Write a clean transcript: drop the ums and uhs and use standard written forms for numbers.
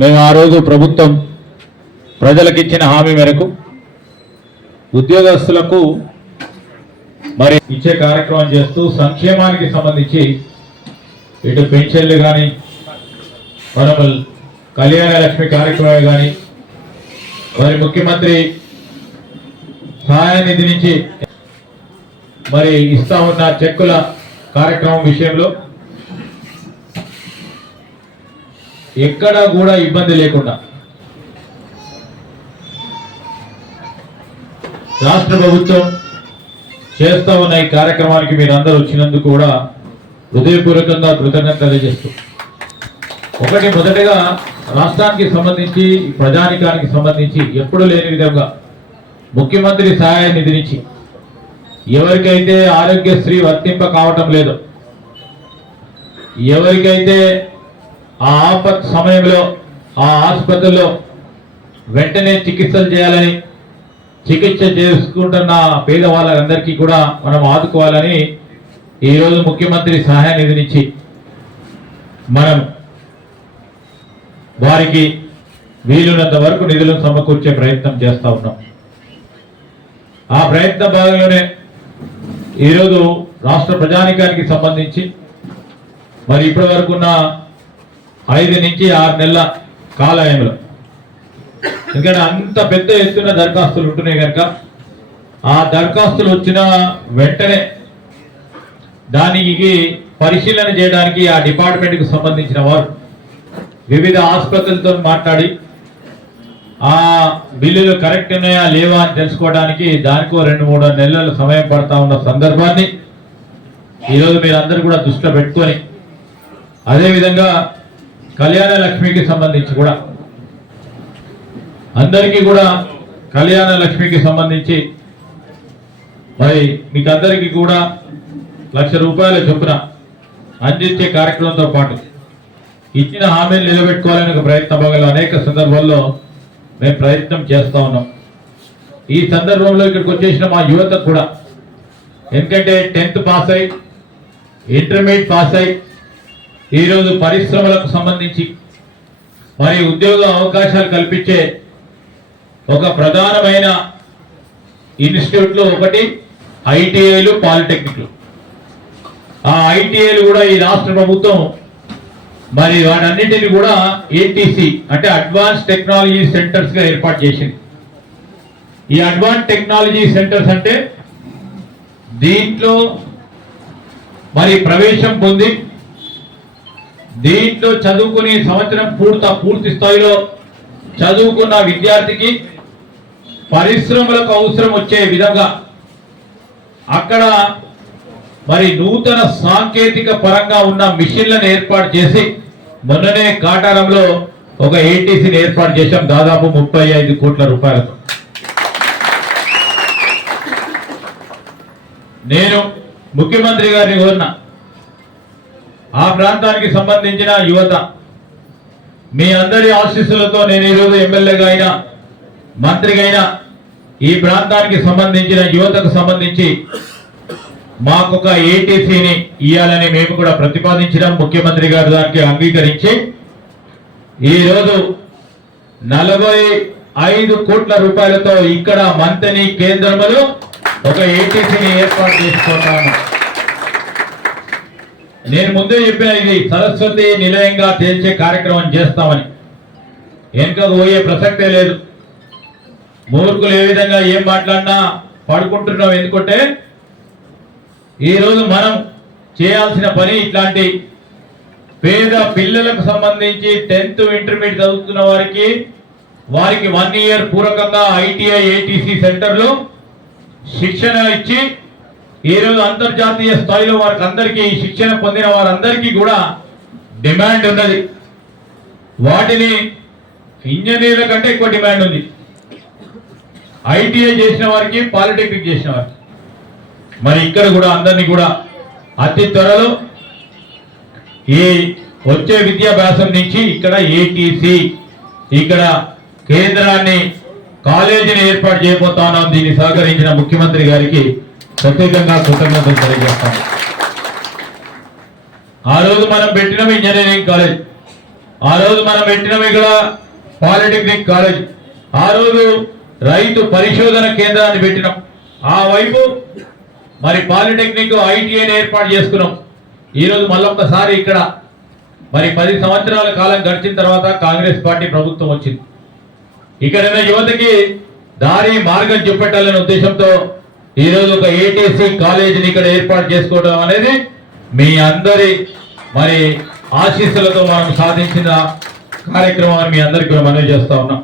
మేము ఆ రోజు ప్రభుత్వం ప్రజలకు ఇచ్చిన హామీ మేరకు ఉద్యోగస్తులకు మరి ఇచ్చే కార్యక్రమం చేస్తూ సంక్షేమానికి సంబంధించి ఇటు పెన్షన్లు కానీ మనము కళ్యాణ లక్ష్మి కార్యక్రమం కానీ మరి ముఖ్యమంత్రి సహాయ నిధి నుంచి మరి ఇస్తా ఉన్న చెక్కుల కార్యక్రమం విషయంలో ఎక్కడా కూడా ఇబ్బంది లేకుండా రాష్ట్ర ప్రభుత్వం చేస్తా ఉన్న ఈ కార్యక్రమానికి మీరందరూ వచ్చినందుకు కూడా హృదయపూర్వకంగా కృతజ్ఞత తెలియజేస్తూ మొదటగా రాష్ట్రానికి సంబంధించి ప్రజానికానికి సంబంధించి ఎప్పుడూ లేని విధంగా ముఖ్యమంత్రి సహాయ నిధి నుంచి ఎవరికైతే ఆరోగ్యశ్రీ వర్తింప కావటం లేదో, ఎవరికైతే ఆ ఆపత్ సమయంలో ఆ ఆసుపత్రిలో వెంటనే చికిత్సలు చేయాలని చికిత్స చేసుకుంటున్న పేదవాళ్ళందరికీ కూడా మనం ఆదుకోవాలని ఈరోజు ముఖ్యమంత్రి సహాయ నిధి నుంచి మనం వారికి వీలున్నంత వరకు నిధులను సమకూర్చే ప్రయత్నం చేస్తూ ఉన్నాం. ఆ ప్రయత్న భాగంలోనే ఈరోజు రాష్ట్ర ప్రజానికానికి సంబంధించి మరి ఇప్పటి వరకు ఉన్న 5 నుంచి 6 నెలల కాలయంలో, ఎందుకంటే అంత పెద్ద ఎత్తున దరఖాస్తులు ఉంటున్నాయి కనుక ఆ దరఖాస్తులు వచ్చిన వెంటనే దానికి పరిశీలన చేయడానికి ఆ డిపార్ట్మెంట్కి సంబంధించిన వారు వివిధ ఆసుపత్రులతో మాట్లాడి ఆ బిల్లులు కరెక్ట్ ఉన్నాయా లేవా అని తెలుసుకోవడానికి దానికో 2-3 నెలల సమయం పడతా ఉన్న సందర్భాన్ని ఈరోజు మీరందరూ కూడా దృష్టిలో పెట్టుకొని, అదేవిధంగా కళ్యాణ లక్ష్మికి సంబంధించి కూడా అందరికీ కూడా కళ్యాణ లక్ష్మికి సంబంధించి మరి మీకు అందరికీ కూడా ₹1,00,000 చొప్పున అందించే కార్యక్రమంతో పాటు ఇచ్చిన హామీలు నిలబెట్టుకోవాలని ఒక ప్రయత్నం భాగంలో అనేక సందర్భాల్లో మేము ప్రయత్నం చేస్తూ ఉన్నాం. ఈ సందర్భంలో ఇక్కడికి వచ్చేసిన మా యువత కూడా, ఎందుకంటే 10th పాస్ అయి ఇంటర్మీడియట్ పాస్ అయి ఈరోజు పరిశ్రమలకు సంబంధించి మరి ఉద్యోగ అవకాశాలు కల్పించే ఒక ప్రధానమైన ఇన్స్టిట్యూట్లు ఒకటి ఐటీఐలు, పాలిటెక్నిక్లు. ఆ ఐటీఐలు కూడా ఈ రాష్ట్ర ప్రభుత్వం మరి వాటన్నిటిని కూడా ఏటీసీ అంటే అడ్వాన్స్ టెక్నాలజీ సెంటర్స్ గా ఏర్పాటు చేసింది. ఈ అడ్వాన్స్ టెక్నాలజీ సెంటర్స్ అంటే దీంట్లో మరి ప్రవేశం పొంది దీంట్లో చదువుకునే సంవత్సరం పూర్తి స్థాయిలో చదువుకున్న విద్యార్థికి పరిశ్రమలకు అవసరం వచ్చే విధంగా అక్కడ మరి నూతన సాంకేతిక పరంగా ఉన్న మిషన్లను ఏర్పాటు చేసి మొన్ననే కాటారంలో ఒక ఏటీసీని ఏర్పాటు చేశాం దాదాపు 35 కోట్ల రూపాయలతో. నేను ముఖ్యమంత్రి గారిని కోరిన ఆ ప్రాంతానికి సంబంధించిన యువత మీ అందరి ఆశీస్సులతో నేను ఈరోజు ఎమ్మెల్యేగా అయినా మంత్రిగా అయినా ఈ ప్రాంతానికి సంబంధించిన యువతకు సంబంధించి మాకొక ఏటీసీని ఇవ్వాలని మేము కూడా ప్రతిపాదించడం, ముఖ్యమంత్రి గారు దానికి అంగీకరించి ఈరోజు 45 కోట్ల రూపాయలతో ఇక్కడ మంతని కేంద్రంలో ఒక ఏటీసీని ఏర్పాటు చేసుకుంటాను. నేను ముందే చెప్పిన ఇది సరస్వతి నిలయంగా తేల్చే కార్యక్రమం చేస్తామని. వెనుకకు పోయే ప్రసక్తే లేదు. మూర్ఖులు ఏ విధంగా ఏం మాట్లాడినా పడుకుంటున్నాం. ఎందుకంటే ఈరోజు మనం చేయాల్సిన పని ఇట్లాంటి పేద పిల్లలకు సంబంధించి 10th ఇంటర్మీడియట్ చదువుతున్న వారికి 1 ఇయర్ పూర్వకంగా ఐటీఐ ఏటీసీ సెంటర్లో శిక్షణ ఇచ్చి ఈరోజు అంతర్జాతీయ స్థాయిలో వారికి అందరికీ శిక్షణ పొందిన వారందరికీ కూడా డిమాండ్ ఉన్నది. వాటిని ఇంజనీర్ల కంటే ఎక్కువ డిమాండ్ ఉంది. ఐటీఐ చేసిన వారికి, పాలిటెక్నిక్ చేసిన వారికి. మరి ఇక్కడ కూడా అందరినీ కూడా అతి త్వరలో ఈ వచ్చే విద్యాభ్యాసం నుంచి ఇక్కడ ఏటీసీ ఇక్కడ కేంద్రాన్ని కాలేజీని ఏర్పాటు చేయబోతా ఉన్నాం. దీన్ని సహకరించిన ముఖ్యమంత్రి గారికి ప్రత్యేకంగా కృతజ్ఞతలు తెలియజేస్తాం. ఆ రోజు మనం పెట్టిన ఇంజనీరింగ్ కాలేజ్ ఆ రోజు మనం పెట్టినాం ఇక్కడ పాలిటెక్నిక్ కాలేజ్, ఆ రోజు రైతు పరిశోధన కేంద్రాన్ని పెట్టినాం, ఆ వైపు మరి పాలిటెక్నిక్ ఐటీఐని ఏర్పాటు చేసుకున్నాం. ఈరోజు మళ్ళొక్కసారి ఇక్కడ మరి 10 సంవత్సరాల కాలం గడిచిన తర్వాత కాంగ్రెస్ పార్టీ ప్రభుత్వం వచ్చింది. ఇక్కడున్న యువతకి దారి మార్గం చూపెట్టాలనే ఉద్దేశంతో ఈరోజు ఒక ఏటీసీ కాలేజీని ఇక్కడ ఏర్పాటు చేసుకోవడం అనేది మీ అందరి మరి ఆశీస్సులతో మనం సాధించిన కార్యక్రమాన్ని మీ అందరికీ మనవి చేస్తా ఉన్నాం.